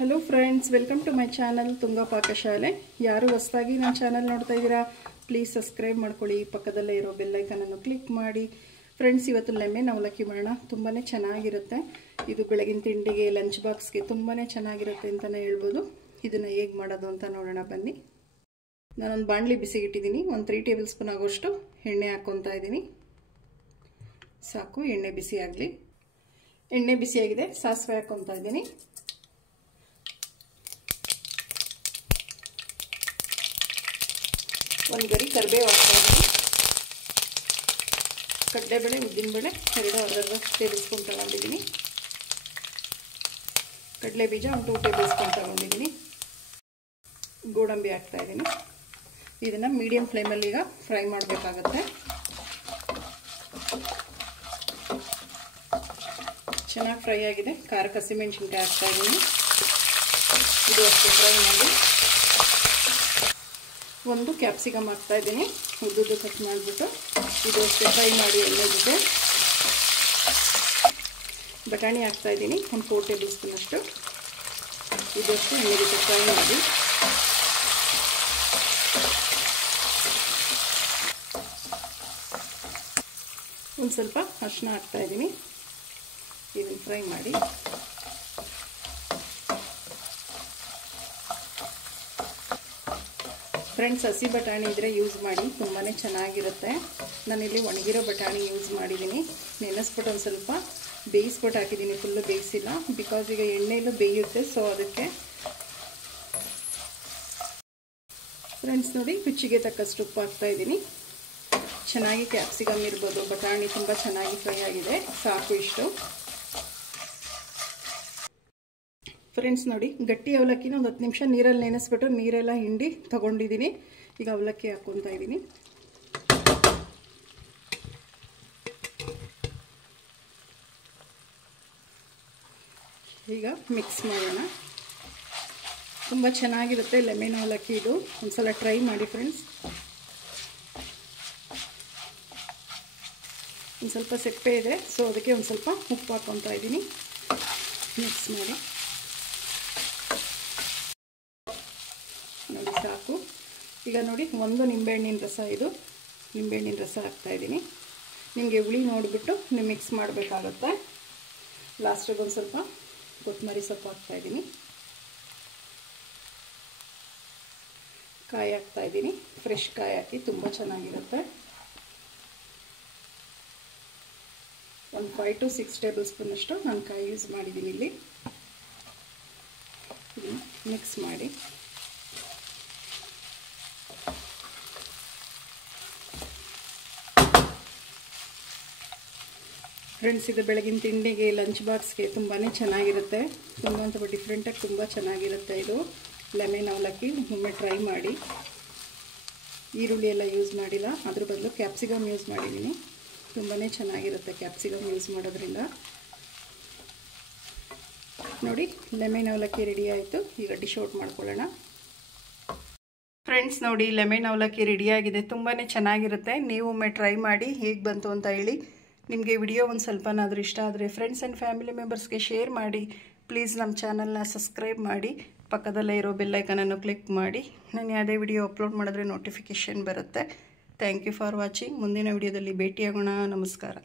Hello friends, welcome to my channel Tunga ಪಾಕಶಾಲೆ. ಯಾರು ಹೊಸದಾಗಿ ನನ್ನ ಚಾನಲ್ ನೋಡ್ತಾ ಇದ್ದೀರಾ, ಪ್ಲೀಸ್ ಸಬ್ಸ್ಕ್ರೈಬ್ ಮಾಡ್ಕೊಳ್ಳಿ. ಪಕ್ಕದಲ್ಲೇ ಇರೋ ಬೆಲ್ ಐಕನ್ ಅನ್ನು ಕ್ಲಿಕ್ ಮಾಡಿ. ಫ್ರೆಂಡ್ಸ್, ಇವತ್ತು ಲೆಮನ್ ಅವಲಕ್ಕಿ ಮಾಡೋಣ. ತುಂಬಾ ಚೆನ್ನಾಗಿರುತ್ತೆ. ಇದು ಬೆಳಗಿನ ತಿಂಡಿಗೆ, ಲಂಚ್ ಬಾಕ್ಸ್ಗೆ ತುಂಬಾ ಚೆನ್ನಾಗಿರುತ್ತೆ ಅಂತಲೇ ಹೇಳ್ಬೋದು. ಇದನ್ನು ಹೇಗೆ ಮಾಡೋದು ಅಂತ ನೋಡೋಣ ಬನ್ನಿ. ನಾನೊಂದು ಬಾಣಲಿ ಬಿಸಿಗಿಟ್ಟಿದ್ದೀನಿ. ಒಂದು 3 ಟೇಬಲ್ ಸ್ಪೂನ್ ಆಗೋಷ್ಟು ಎಣ್ಣೆ ಹಾಕ್ಕೊತಾ ಇದ್ದೀನಿ. ಸಾಕು, ಎಣ್ಣೆ ಬಿಸಿ ಆಗಲಿ. ಎಣ್ಣೆ ಬಿಸಿಯಾಗಿದೆ, ಸಾಸಿವೆ ಹಾಕ್ಕೊತಾ ಇದ್ದೀನಿ. ಒಂದು ಗರಿ ಕರಿಬೇವು ಹಾಕ್ತಾಯಿದ್ದೀನಿ. ಕಡಲೆಬೇಳೆ, ಉದ್ದಿನಬೇಳೆ ಎರಡು ಅರ್ಧ ಟೇಬಲ್ ಸ್ಪೂನ್ ತಗೊಂಡಿದ್ದೀನಿ. ಕಡಲೆ ಬೀಜ ಒಂದು 2 ಟೇಬಲ್ ಸ್ಪೂನ್ ತಗೊಂಡಿದ್ದೀನಿ. ಗೋಡಂಬಿ ಹಾಕ್ತಾಯಿದ್ದೀನಿ. ಇದನ್ನು ಮೀಡಿಯಮ್ ಫ್ಲೇಮಲ್ಲಿ ಈಗ ಫ್ರೈ ಮಾಡಬೇಕಾಗತ್ತೆ. ಚೆನ್ನಾಗಿ ಫ್ರೈ ಆಗಿದೆ. ಖಾರಕ್ಕೆ ಹಸಿಮೆಣಸಿನ್ಕಾಯಿ ಹಾಕ್ತಾಯಿದ್ದೀನಿ. ಇದು ಅಷ್ಟೇ ಫ್ರೈ ಮಾಡಿ. ಒಂದು ಕ್ಯಾಪ್ಸಿಕಮ್ ಹಾಕ್ತಾಯಿದ್ದೀನಿ, ಉದ್ದುದ್ದು ಕಟ್ ಮಾಡಿಬಿಟ್ಟು. ಇದು ಅಷ್ಟೇ ಫ್ರೈ ಮಾಡಿ. ಎಣ್ಣೆ ಜೊತೆ ಬಟಾಣಿ ಹಾಕ್ತಾಯಿದ್ದೀನಿ, ಒಂದು 4 ಟೇಬಲ್ ಸ್ಪೂನ್ ಅಷ್ಟು. ಇದು ಅಷ್ಟೇ ಎಣ್ಣೆ ಜೊತೆ ಫ್ರೈ ಮಾಡಿ. ಒಂದು ಸ್ವಲ್ಪ ಅರಿಶಿನ ಹಾಕ್ತಾಯಿದ್ದೀನಿ. ಇದನ್ನು ಫ್ರೈ ಮಾಡಿ. ಫ್ರೆಂಡ್ಸ್, ಹಸಿ ಬಟಾಣಿ ಇದ್ದರೆ ಯೂಸ್ ಮಾಡಿ, ತುಂಬಾ ಚೆನ್ನಾಗಿರುತ್ತೆ. ನಾನಿಲ್ಲಿ ಒಣಗಿರೋ ಬಟಾಣಿ ಯೂಸ್ ಮಾಡಿದ್ದೀನಿ. ನೆನೆಸ್ಬಿಟ್ಟು ಒಂದು ಸ್ವಲ್ಪ ಬೇಯಿಸ್ಬಿಟ್ಟು ಹಾಕಿದ್ದೀನಿ, ಫುಲ್ಲು ಬೇಯಿಸಿಲ್ಲ. ಬಿಕಾಸ್ ಈಗ ಎಣ್ಣೆಯಲ್ಲೂ ಬೇಯುತ್ತೆ, ಸೊ ಅದಕ್ಕೆ. ಫ್ರೆಂಡ್ಸ್ ನೋಡಿ, ರುಚಿಗೆ ತಕ್ಕಷ್ಟು ಉಪ್ಪು ಹಾಕ್ತಾಯಿದ್ದೀನಿ. ಚೆನ್ನಾಗಿ ಕ್ಯಾಪ್ಸಿಕಮ್ ಇರ್ಬೋದು, ಬಟಾಣಿ ತುಂಬ ಚೆನ್ನಾಗಿ ಫ್ರೈ ಆಗಿದೆ. ಸಾಕು ಇಷ್ಟು. ಫ್ರೆಂಡ್ಸ್ ನೋಡಿ, ಗಟ್ಟಿ ಅವಲಕ್ಕಿನ ಒಂದು 10 ನಿಮಿಷ ನೀರಲ್ಲಿ ನೆನೆಸ್ಬಿಟ್ಟು ನೀರೆಲ್ಲ ಹಿಂಡಿ ತಗೊಂಡಿದ್ದೀನಿ. ಈಗ ಅವಲಕ್ಕಿ ಹಾಕ್ಕೊತಾ ಇದ್ದೀನಿ. ಈಗ ಮಿಕ್ಸ್ ಮಾಡೋಣ. ತುಂಬ ಚೆನ್ನಾಗಿರುತ್ತೆ ಲೆಮನ್ ಅವಲಕ್ಕಿ. ಇದು ಒಂದ್ಸಲ ಟ್ರೈ ಮಾಡಿ ಫ್ರೆಂಡ್ಸ್. ಒಂದು ಸ್ವಲ್ಪ ಸೆಪ್ಪೆ ಇದೆ, ಸೊ ಅದಕ್ಕೆ ಒಂದು ಸ್ವಲ್ಪ ಉಪ್ಪು ಹಾಕ್ಕೊತಾ ಇದ್ದೀನಿ. ಮಿಕ್ಸ್ ಮಾಡಿ ನೋಡಿ, ಸಾಕು. ಈಗ ನೋಡಿ, ಒಂದು ನಿಂಬೆಹಣ್ಣಿನ ರಸ, ಇದು ನಿಂಬೆಹಣ್ಣಿನ ರಸ ಹಾಕ್ತಾಯಿದ್ದೀನಿ. ನಿಮಗೆ ಹುಳಿ ನೋಡಿಬಿಟ್ಟು ನೀವು ಮಿಕ್ಸ್ ಮಾಡಬೇಕಾಗುತ್ತೆ. ಲಾಸ್ಟಿಗೆ ಒಂದು ಸ್ವಲ್ಪ ಕೊತ್ತಂಬರಿ ಸೊಪ್ಪು ಹಾಕ್ತಾಯಿದ್ದೀನಿ. ಕಾಯಿ ಹಾಕ್ತಾಯಿದ್ದೀನಿ. ಫ್ರೆಶ್ ಕಾಯಿ ಹಾಕಿ ತುಂಬ ಚೆನ್ನಾಗಿರುತ್ತೆ. ಒಂದು 5 to 6 ಟೇಬಲ್ ಸ್ಪೂನ್ ಅಷ್ಟು ನಾನು ಕಾಯಿ ಯೂಸ್ ಮಾಡಿದ್ದೀನಿ ಇಲ್ಲಿ. ಮಿಕ್ಸ್ ಮಾಡಿ. ಫ್ರೆಂಡ್ಸ್, ಇದು ಬೆಳಗಿನ ತಿಂಡಿಗೆ, ಲಂಚ್ ಬಾಕ್ಸ್ಗೆ ತುಂಬಾ ಚೆನ್ನಾಗಿರುತ್ತೆ. ತುಂಬ ತುಂಬ ಡಿಫ್ರೆಂಟಾಗಿ ತುಂಬ ಚೆನ್ನಾಗಿರುತ್ತೆ. ಇದು ಲೆಮನ್ ಅವಲಕ್ಕಿ ಒಮ್ಮೆ ಟ್ರೈ ಮಾಡಿ. ಈರುಳ್ಳಿ ಎಲ್ಲ ಯೂಸ್ ಮಾಡಿಲ್ಲ, ಅದ್ರ ಬದಲು ಕ್ಯಾಪ್ಸಿಕಮ್ ಯೂಸ್ ಮಾಡಿದ್ದೀನಿ. ತುಂಬಾ ಚೆನ್ನಾಗಿರುತ್ತೆ ಕ್ಯಾಪ್ಸಿಕಮ್ ಯೂಸ್ ಮಾಡೋದ್ರಿಂದ. ನೋಡಿ, ಲೆಮನ್ ಅವಲಕ್ಕಿ ರೆಡಿ ಆಯಿತು. ಈಗ ಡಿಶ್ ಔಟ್ ಮಾಡ್ಕೊಳ್ಳೋಣ. ಫ್ರೆಂಡ್ಸ್ ನೋಡಿ, ಲೆಮನ್ ಅವಲಕ್ಕಿ ರೆಡಿಯಾಗಿದೆ. ತುಂಬಾ ಚೆನ್ನಾಗಿರುತ್ತೆ. ನೀವು ಒಮ್ಮೆ ಟ್ರೈ ಮಾಡಿ ಹೇಗೆ ಬಂತು ಅಂತ ಹೇಳಿ. ನಿಮಗೆ ವಿಡಿಯೋ ಒಂದು ಸ್ವಲ್ಪನಾದರೂ ಇಷ್ಟ ಆದರೆ ಫ್ರೆಂಡ್ಸ್ ಆ್ಯಂಡ್ ಫ್ಯಾಮಿಲಿ ಮೆಂಬರ್ಸ್ಗೆ ಶೇರ್ ಮಾಡಿ. ಪ್ಲೀಸ್ ನಮ್ಮ ಚಾನಲ್ನ ಸಬ್ಸ್ಕ್ರೈಬ್ ಮಾಡಿ. ಪಕ್ಕದಲ್ಲೇ ಇರೋ ಬೆಲ್ ಐಕನನ್ನು ಕ್ಲಿಕ್ ಮಾಡಿ. ನಾನು ಯಾವುದೇ ವಿಡಿಯೋ ಅಪ್ಲೋಡ್ ಮಾಡಿದ್ರೆ ನೋಟಿಫಿಕೇಷನ್ ಬರುತ್ತೆ. Thank you for watching. ಮುಂದಿನ ವಿಡಿಯೋದಲ್ಲಿ ಭೇಟಿಯಾಗೋಣ. ನಮಸ್ಕಾರ.